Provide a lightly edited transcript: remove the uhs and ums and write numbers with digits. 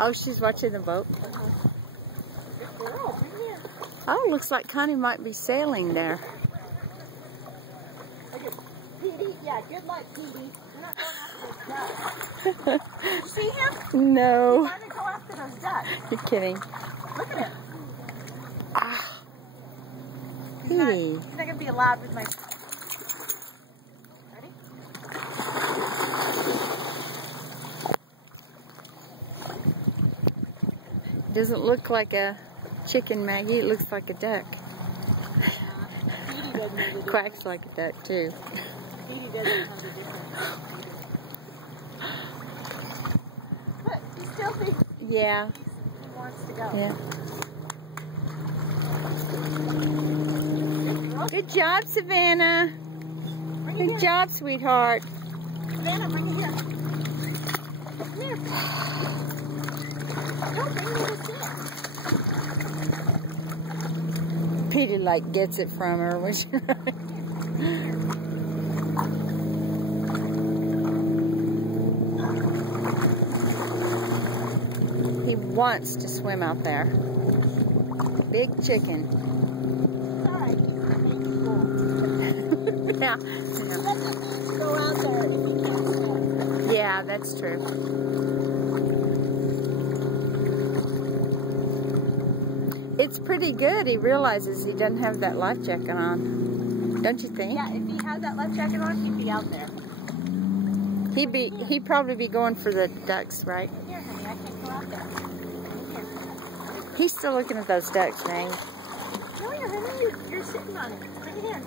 Oh, she's watching the boat. Good girl, bring it in. Oh, looks like Connie might be sailing there. Okay, Petey, yeah, good luck, Petey. You're not going after those ducks. Did you see him? No. He's trying to go after those ducks. You're kidding. Look at him. Ah. He's not going to be allowed with my... Ready? Doesn't look like a chicken, Maggie. It looks like a duck. Petey doesn't know the Quacks like a duck, too. Petey doesn't know the difference. Look, he's still thinking. Yeah. He wants to go. Yeah. Good job, Savannah. Good job, sweetheart. Savannah, bring it here. Come here. Don't bring me this in. Petey like gets it from her. He wants to swim out there. Big chicken. Alright. Yeah. Go out there if you can't swim. Yeah, that's true. It's pretty good. He realizes he doesn't have that life jacket on. Don't you think? Yeah, if he had that life jacket on, he'd be out there. He'd probably be going for the ducks, right? Here, honey, I can't go out there. Here. He's still looking at those ducks, man. No, honey, you're sitting on it. Bring it here.